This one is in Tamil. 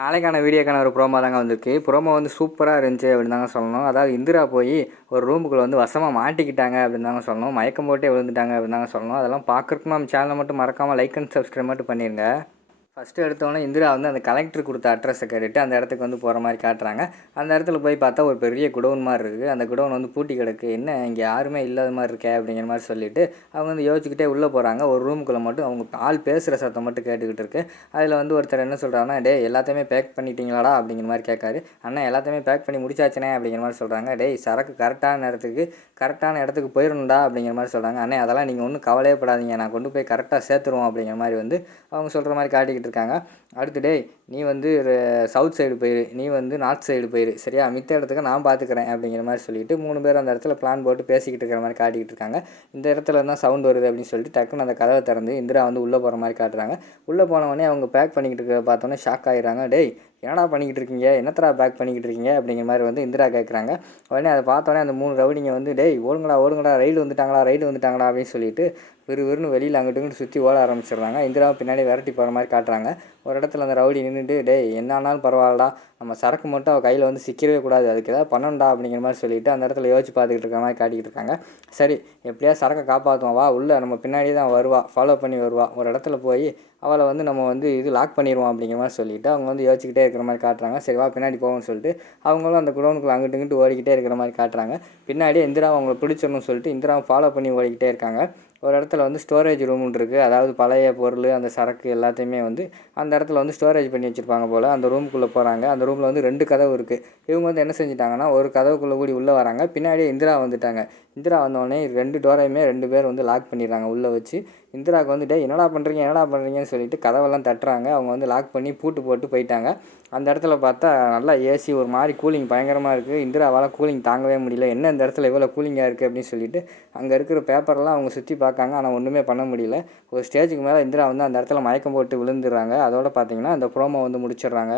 நாளைக்கான வீடியோக்கான ஒரு ப்ரோமோ தாங்க வந்திருக்கு. ப்ரோமோ வந்து சூப்பராக இருந்துச்சு அப்படின்னு தாங்க சொல்லணும். அதாவது இந்திரா போய் ஒரு ரூமுக்குள்ளே வந்து வசமாக மாட்டிக்கிட்டாங்க அப்படின்னு தாங்க சொல்லணும். மயக்கம் போட்டே விழுந்துட்டாங்க அப்படின்னு தாங்க சொல்லணும். அதெல்லாம் பார்க்குறதுக்கு நம்ம சேனலை மட்டும் மறக்காமல் லைக் அண்ட் சப்ஸ்கிரைப் மட்டும் பண்ணிடுங்க ஃபஸ்ட்டு எடுத்தோன்னே இந்திரா வந்து அந்த கலெக்டர் கொடுத்த அட்ரஸை கேட்டுட்டு அந்த இடத்துக்கு வந்து போகிற மாதிரி காட்டுறாங்க. அந்த இடத்துல போய் பார்த்தா ஒரு பெரிய குடோன் மாதிரி இருக்குது அந்த குடோன் வந்து பூட்டி கிடக்கு. என்ன இங்கே யாருமே இல்லாத மாதிரி இருக்கே அப்படிங்கிற மாதிரி சொல்லிட்டு அவங்க வந்து யோசிச்சுக்கிட்டே உள்ளே போகிறாங்க ஒரு ரூமுக்குள்ளே மட்டும் அவங்க ஆள் பேசுகிற சத்தம் மட்டும் கேட்டுக்கிட்டு இருக்கு. அதில் வந்து ஒருத்தர் என்ன சொல்கிறாங்கன்னா டே எல்லாத்தையுமே பேக் பண்ணிட்டீங்களாடா? அப்படிங்கிற மாதிரி கேட்காரு. அண்ணா எல்லாத்தையுமே பேக் பண்ணி முடிச்சாச்சுனே அப்படிங்கிற மாதிரி சொல்கிறாங்க டேய் சரக்கு கரெக்டான நேரத்துக்கு கரெக்டான இடத்துக்கு போயிடணும்டா அப்படிங்கிற மாதிரி சொல்கிறாங்க அண்ணே அதெல்லாம் நீங்கள் ஒன்றும் கவலையே படாதீங்க. நான் கொண்டு போய் கரெக்டாக சேர்த்துருவோம் அப்படிங்கிற மாதிரி வந்து அவங்க சொல்கிற மாதிரி காட்டிக்கிட்டு இருக்காங்க. அடுத்து டேய் நீ வந்து சவுத் சைடு போயிரு. நீ வந்து நார்த் சைடு போயிரு. சரியா? மித்த இடத்துக்கு நான் பார்த்துக்கிறேன் அப்படிங்கிற மாதிரி சொல்லிட்டு மூணு பேர் அந்த இடத்துல பிளான் போட்டு பேசிக்கிட்டு இருக்கிற மாதிரி காட்டிக்கிட்டு இருக்காங்க. இந்த இடத்துல தான் சவுண்ட் வருது அப்படின்னு சொல்லிட்டு டக்குன்னு அந்த கதவை திறந்து இந்திரா வந்து உள்ளே போகிற மாதிரி காட்டுறாங்க. உள்ளே போனவொடனே அவங்க பேக் பண்ணிக்கிட்டு இருக்க பார்த்தோன்னே ஷாக் ஆகிடுறாங்க டேய் என்னடா பண்ணிக்கிட்டு இருக்கீங்க? என்னத்தடா பேக் பண்ணிக்கிட்டு இருக்கீங்க? அப்படிங்கிற மாதிரி வந்து இந்திரா கேட்குறாங்க உடனே அதை பார்த்தோன்னே அந்த மூணு ரவுடிங்க வந்து டேய் ஓடுங்களா ஓடுங்களா ரைடு வந்துட்டாங்களா ரைடு வந்துட்டாங்களா? அப்படின்னு சொல்லிட்டு விறுவிறுன்னு வெளியில் அங்கிட்டு இங்கிட்டு சுற்றி ஓட ஆரம்பிச்சிடுறாங்க. இந்திராவை பின்னாடி விரட்டி போகிற மாதிரி காட்டுறாங்க. ஒரு இடத்துல அந்த ரவுடி நின்றுட்டு டேய் என்ன ஆனாலும் பரவாயில்லடா. நம்ம சரக்கு மட்டும் அவள் கையில் வந்து சிக்கிடவே கூடாது. அதுக்கு ஏதாவது பண்ணணும்டா அப்படிங்கிற மாதிரி சொல்லிட்டு அந்த இடத்துல யோசிச்சு பார்த்துக்கிட்டு இருக்க மாதிரி காட்டிக்கிட்டு இருக்காங்க. சரி எப்படியா சரக்கை காப்பாற்றுவோம் வா உள்ளே நம்ம பின்னாடி தான் வருவா. ஃபாலோ பண்ணி வருவா. ஒரு இடத்துல போய் அவளை வந்து நம்ம வந்து இது லாக் பண்ணிடுவோம் அப்படிங்கிற மாதிரி சொல்லிவிட்டு அவங்க வந்து யோசிச்சுக்கிட்டே இருக்கிற மாதிரி காட்டுறாங்க. சரி வா பின்னாடி போவோம்னு சொல்லிட்டு அவங்களும் அந்த குடோனுக்குள்ள அங்கிட்டு இங்கிட்டு ஓடிக்கிட்டே இருக்கிற மாதிரி காட்டுறாங்க. பின்னாடி இந்திரா அவங்கள பிடிச்சிடணும்னு சொல்லிட்டு இந்திராவை ஃபாலோ பண்ணி ஓடிக்கிட்டே இருக்காங்க. ஒரு இடத்துல வந்து ஸ்டோரேஜ் ரூம்னு இருக்குது அதாவது பழைய பொருள் அந்த சரக்கு எல்லாத்தையுமே வந்து அந்த இடத்துல வந்து ஸ்டோரேஜ் பண்ணி வச்சுருப்பாங்க போல். அந்த ரூமுக்குள்ளே போகிறாங்க அந்த ரூமில் வந்து ரெண்டு கதவு இருக்குது இவங்க வந்து என்ன செஞ்சிட்டாங்கன்னா ஒரு கதவுக்குள்ளே கூடி உள்ளே வராங்க. பின்னாடியே இந்திரா வந்துட்டாங்க. இந்திரா வந்தோடனே ரெண்டு டோரையுமே ரெண்டு பேர் வந்து லாக் பண்ணிடுறாங்க உள்ளே வச்சு. இந்திராவுக்கு வந்துட்டு என்னடா பண்ணுறீங்க என்னடா பண்ணுறீங்கன்னு சொல்லிட்டு கதவெல்லாம் தட்டுறாங்க. அவங்க வந்து லாக் பண்ணி பூட்டு போட்டு போயிட்டாங்க. அந்த இடத்துல பார்த்தா நல்லா ஏசி ஒரு மாதிரி கூலிங் பயங்கரமாக இருக்குது இந்திராவால் கூலிங் தாங்கவே முடியல. என்ன இந்த இடத்துல இவ்வளோ கூலிங்காக இருக்குது அப்படின்னு சொல்லிட்டு அங்கே இருக்கிற பேப்பர்லாம் அவங்க சுற்றி பார்க்காங்க. ஆனால் ஒன்றுமே பண்ண முடியல. ஒரு ஸ்டேஜுக்கு மேலே இந்திரா வந்து அந்த இடத்துல மயக்கம் போட்டு விழுந்துடுறாங்க. அதோட பார்த்தீங்கன்னா அந்த ப்ரோமோ வந்து முடிச்சிடுறாங்க.